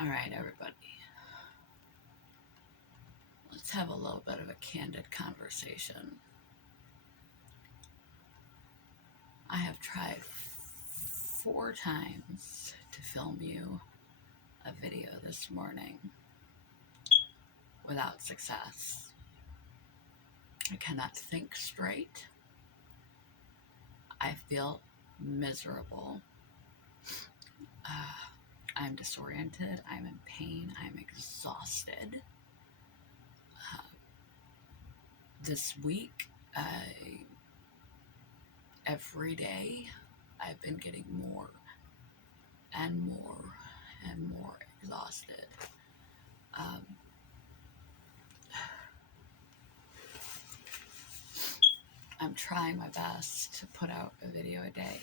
All right, everybody. Let's have a little bit of a candid conversation. I have tried 4 times to film you a video this morning without success. I cannot think straight. I feel miserable. I'm disoriented. I'm in pain. I'm exhausted. This week, every day, I've been getting more and more and more exhausted. I'm trying my best to put out a video a day.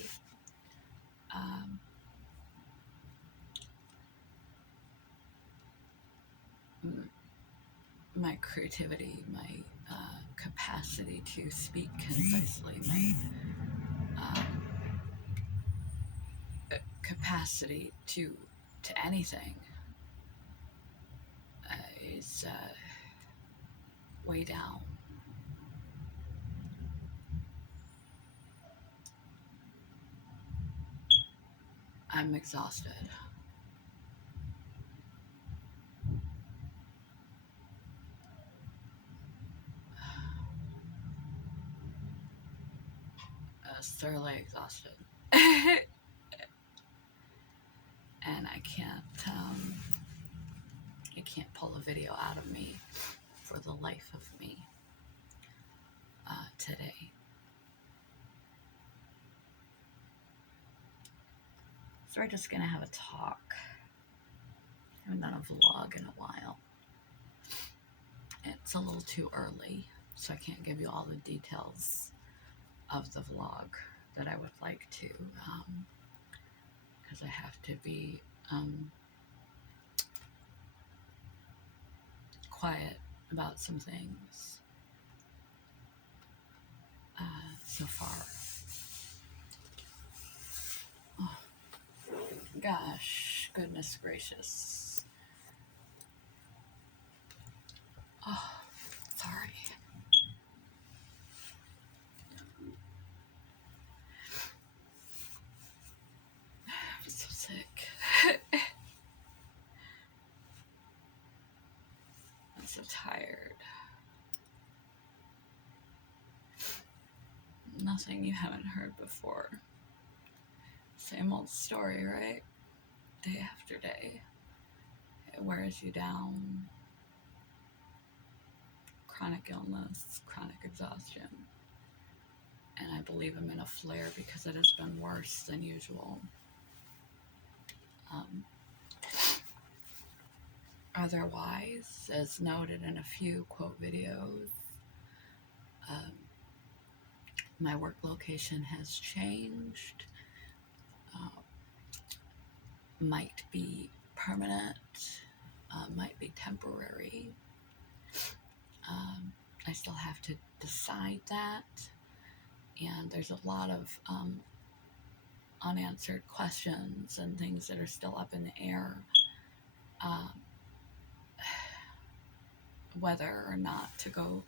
My creativity, my capacity to speak concisely, my capacity to anything is way down. I'm exhausted. Thoroughly exhausted. And I can't pull a video out of me for the life of me today. So we're just gonna have a talk. I haven't done a vlog in a while. It's a little too early, so I can't give you all the details of the vlog that I would like to, because I have to be quiet about some things so far. Oh, gosh, goodness gracious. Oh, sorry. I'm so sick. I'm so tired. Nothing you haven't heard before. Same old story, right? Day after day. It wears you down. Chronic illness, chronic exhaustion. And I believe I'm in a flare because it has been worse than usual. Otherwise, as noted in a few quote videos, my work location has changed. Might be permanent, might be temporary. I still have to decide that, and there's a lot of unanswered questions and things that are still up in the air, whether or not to go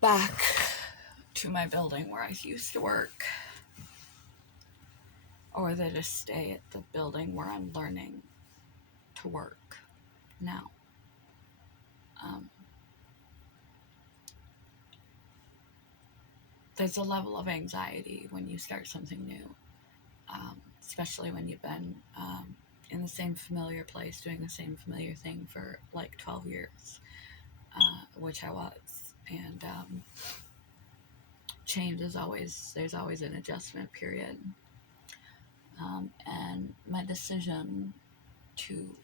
back to my building where I used to work, or whether to stay at the building where I'm learning to work now. There's a level of anxiety when you start something new, especially when you've been in the same familiar place doing the same familiar thing for like 12 years, which I was. And change is there's always an adjustment period. And my decision to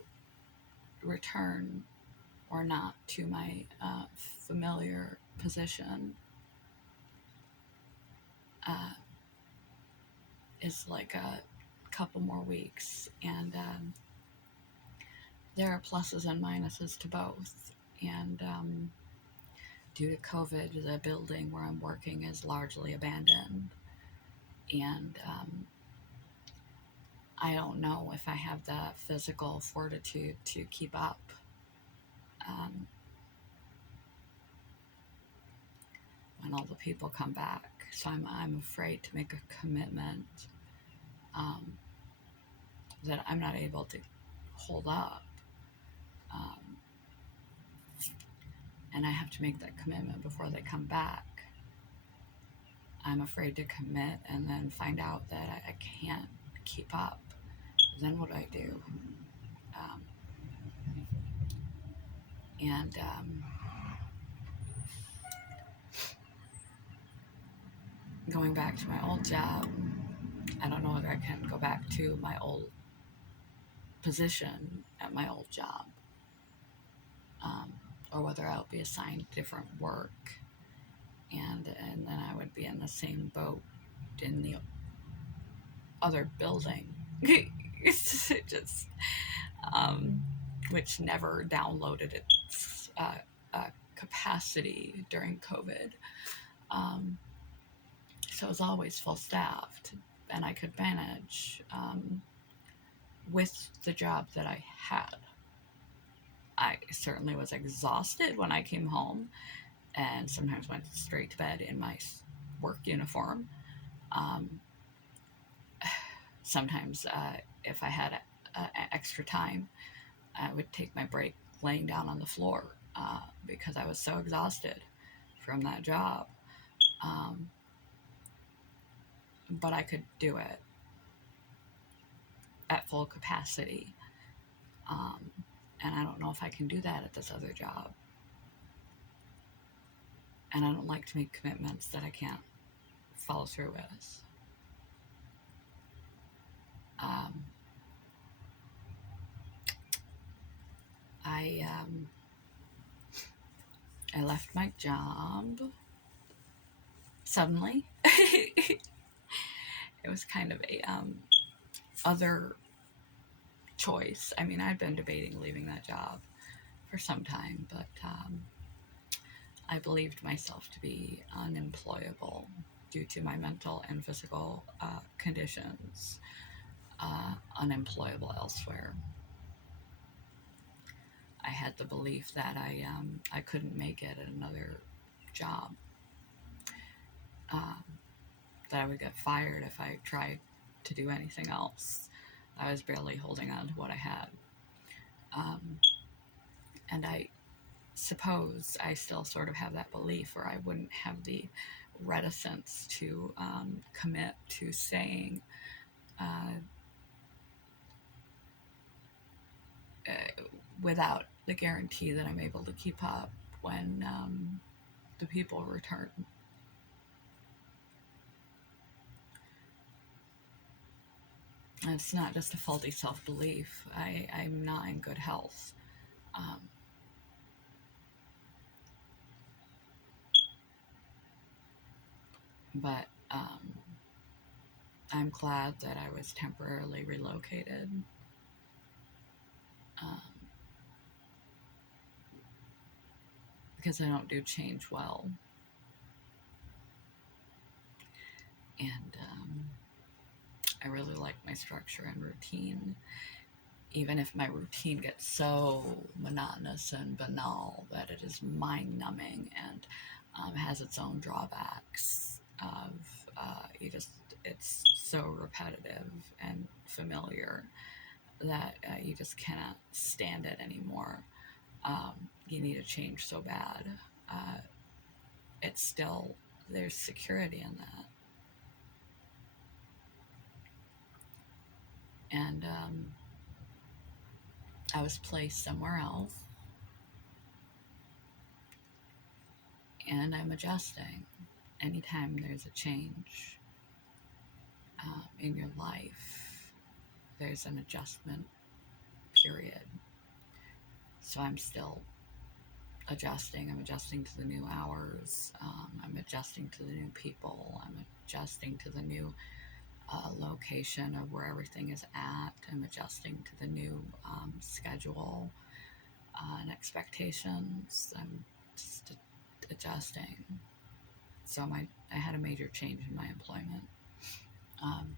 return or not to my familiar position is like a couple more weeks, and there are pluses and minuses to both. And due to COVID, the building where I'm working is largely abandoned, and I don't know if I have the physical fortitude to keep up. Um, when all the people come back. So I'm afraid to make a commitment um, that I'm not able to hold up. Um, and I have to make that commitment before they come back. I'm afraid to commit and then find out that I can't keep up. Then what do I do? Um, and Going back to my old job, I don't know whether I can go back to my old position at my old job, um, or whether I'll be assigned different work, and then I would be in the same boat in the other building. It's just which never downloaded its capacity during COVID. Um, so it was always full staffed, and I could manage with the job that I had. I certainly was exhausted when I came home, and sometimes went straight to bed in my work uniform. Um, Sometimes, if I had extra time, I would take my break laying down on the floor because I was so exhausted from that job. Um, but I could do it at full capacity. Um, and I don't know if I can do that at this other job. And I don't like to make commitments that I can't follow through with. Um, I I left my job suddenly. It was kind of a other choice. I mean, I'd been debating leaving that job for some time, but I believed myself to be unemployable due to my mental and physical conditions, unemployable elsewhere. I had the belief that I couldn't make it at another job, um, that I would get fired if I tried to do anything else. I was barely holding on to what I had. Um, and I suppose I still sort of have that belief, or I wouldn't have the reticence to commit to staying uh, uh, without the guarantee that I'm able to keep up when the people return. And it's not just a faulty self belief. I'm not in good health. Um, but I'm glad that I was temporarily relocated. Um, because I don't do change well. And I really like my structure and routine, even if my routine gets so monotonous and banal that it is mind numbing and has its own drawbacks of it's so repetitive and familiar that you just cannot stand it anymore. You need a change so bad. Uh, it's still, there's security in that. And I was placed somewhere else, and I'm adjusting. Anytime there's a change in your life, there's an adjustment period. So I'm still adjusting. I'm adjusting to the new hours. I'm adjusting to the new people. I'm adjusting to the new location of where everything is at. I'm adjusting to the new schedule and expectations. I'm just adjusting. So I had a major change in my employment. Um,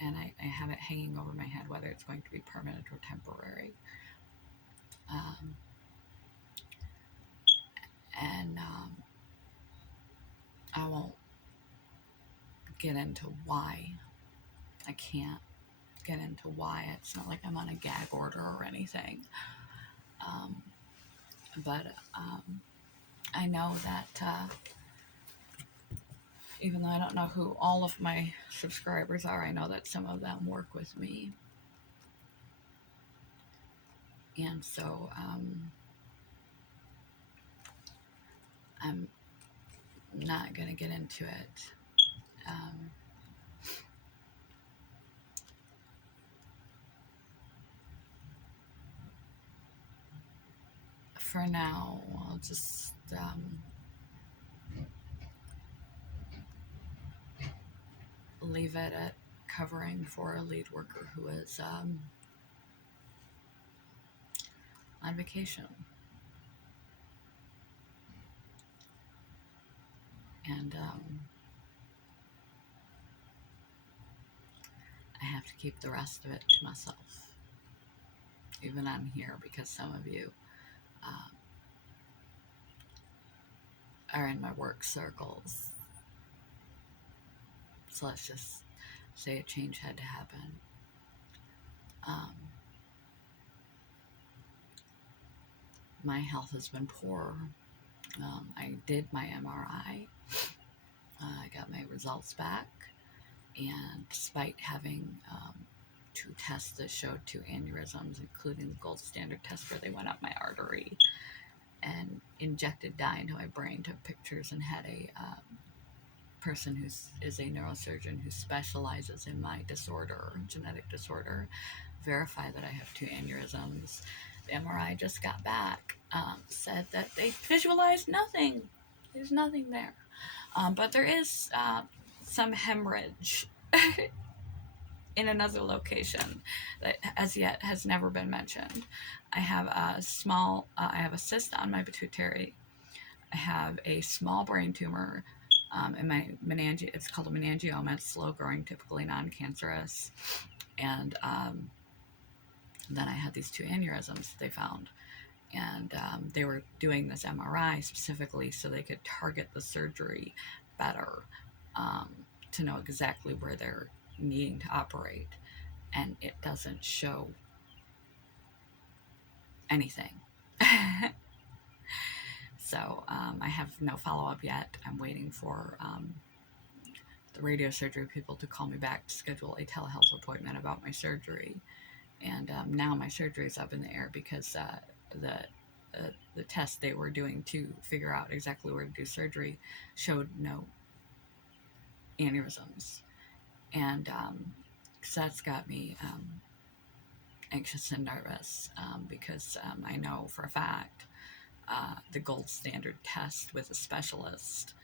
and I have it hanging over my head whether it's going to be permanent or temporary. Um, and I won't get into why. I can't get into why. It's not like I'm on a gag order or anything. Um, but I know that even though I don't know who all of my subscribers are, I know that some of them work with me. And so I'm not going to get into it. For now, I'll just leave it at covering for a lead worker who is on vacation. And I have to keep the rest of it to myself, even on here, because some of you are in my work circles. So let's just say a change had to happen. My health has been poor. I did my MRI. I got my results back, and despite having 2 tests that showed 2 aneurysms, including the gold standard test where they went up my artery and injected dye into my brain, took pictures, and had a person who is a neurosurgeon who specializes in my disorder, genetic disorder, verify that I have 2 aneurysms. The MRI just got back, said that they visualized nothing. There's nothing there. But there is some hemorrhage in another location that as yet has never been mentioned. I have a cyst on my pituitary. I have a small brain tumor in my it's called a meningioma. It's slow growing, typically non-cancerous. And then I had these 2 aneurysms they found. And they were doing this MRI specifically so they could target the surgery better, to know exactly where they're needing to operate. And it doesn't show anything. So I have no follow-up yet. I'm waiting for the radiosurgery people to call me back to schedule a telehealth appointment about my surgery. And now my surgery is up in the air because the test they were doing to figure out exactly where to do surgery showed no aneurysms. And so that's got me anxious and nervous because I know for a fact the gold standard test with a specialist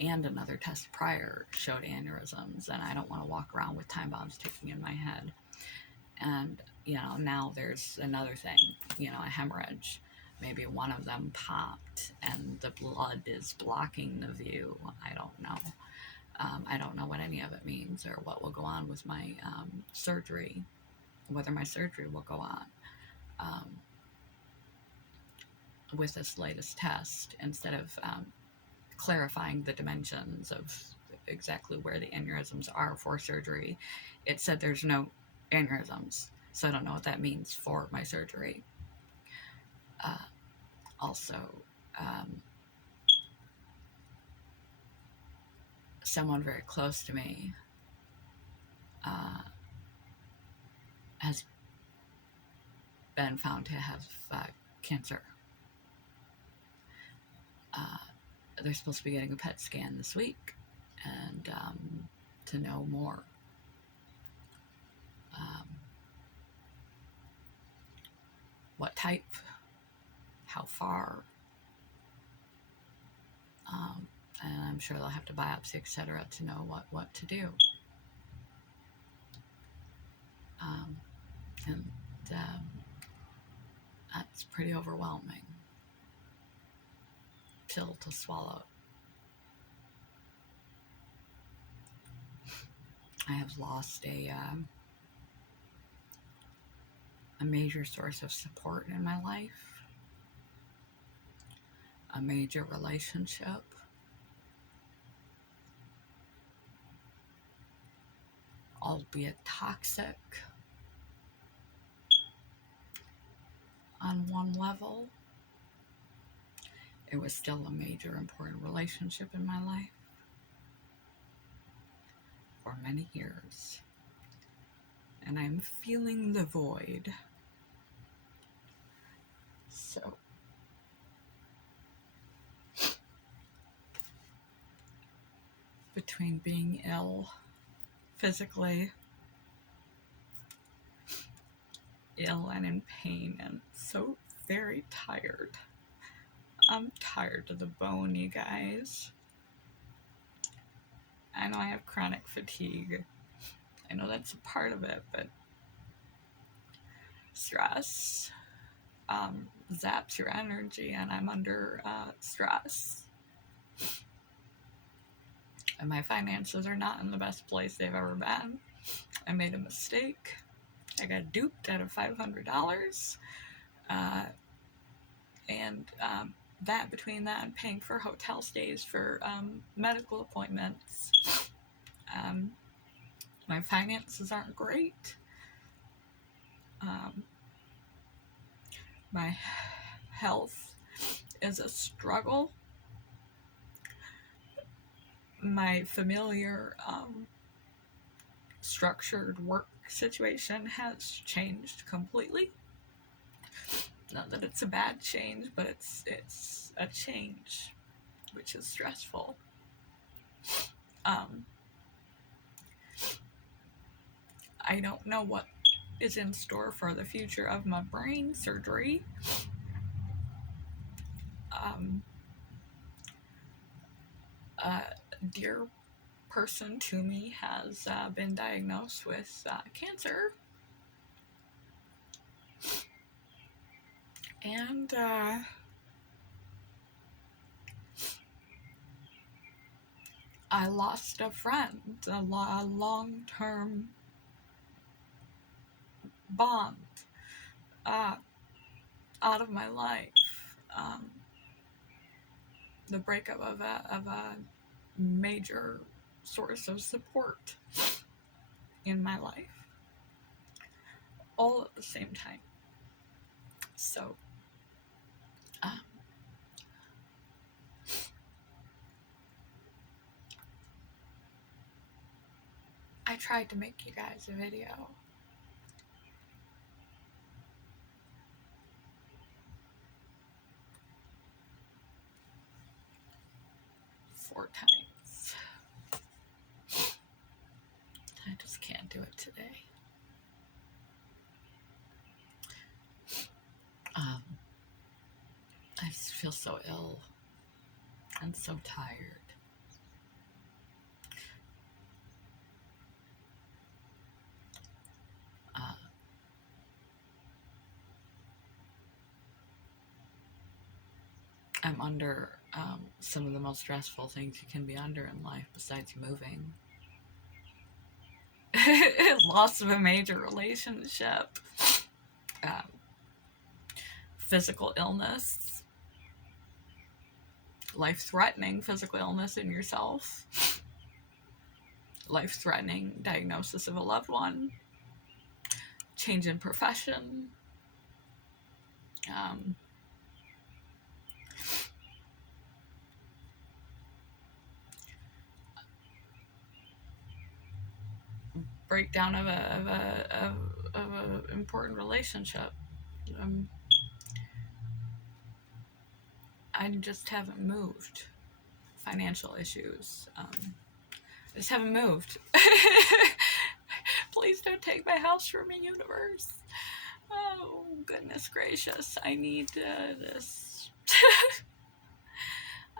and another test prior showed aneurysms, and I don't want to walk around with time bombs ticking in my head. And now there's another thing, a hemorrhage. Maybe one of them popped and the blood is blocking the view. I don't know. I don't know what any of it means or what will go on with my surgery, whether my surgery will go on with this latest test. Instead of clarifying the dimensions of exactly where the aneurysms are for surgery, it said there's no aneurysms. So I don't know what that means for my surgery. Also, someone very close to me has been found to have cancer. They're supposed to be getting a PET scan this week and to know more. What type, how far, and I'm sure they'll have to biopsy, etc., to know what to do. And that's pretty overwhelming pill to swallow. I have lost a major source of support in my life, a major relationship, albeit toxic on one level. It was still a major important relationship in my life for many years. And I'm feeling the void. So, between being ill physically, ill and in pain, and so very tired. I'm tired to the bone, you guys. I know I have chronic fatigue. I know that's a part of it, but stress zaps your energy, and I'm under stress. And my finances are not in the best place they've ever been. I made a mistake. I got duped out of $500. And that, between that and paying for hotel stays for medical appointments, my finances aren't great. My health is a struggle. My familiar structured work situation has changed completely. Not that it's a bad change, but it's a change, which is stressful. I don't know what is in store for the future of my brain surgery. A dear person to me has been diagnosed with cancer. And I lost a friend, a long-term bond out of my life. The breakup of a major source of support in my life, all at the same time. So, I tried to make you guys a video. Four times. I just can't do it today. I just feel so ill and so tired. I'm under some of the most stressful things you can be under in life besides moving. Loss of a major relationship. Physical illness. Life-threatening physical illness in yourself. Life-threatening diagnosis of a loved one. Change in profession. Breakdown of a important relationship. I just haven't moved. Financial issues. I just haven't moved. Please don't take my house from me, universe. Oh, goodness gracious. I need this.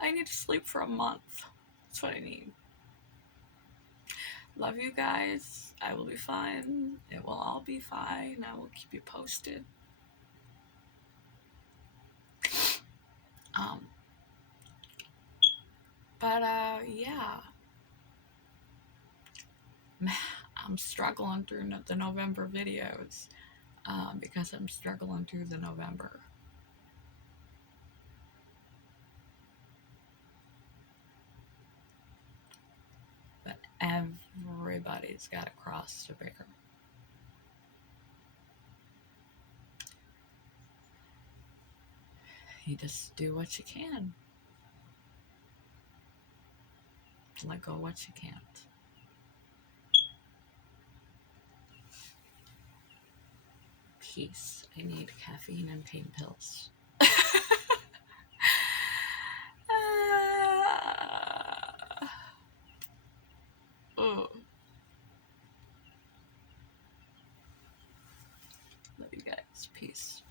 I need to sleep for a month. That's what I need. Love you guys. I will be fine. It will all be fine. I will keep you posted. But yeah. I'm struggling through the November videos because I'm struggling through the November. But everybody's got a cross to bear. You just do what you can. Let go what you can't. Peace. I need caffeine and pain pills. Oh. Love you guys. Peace.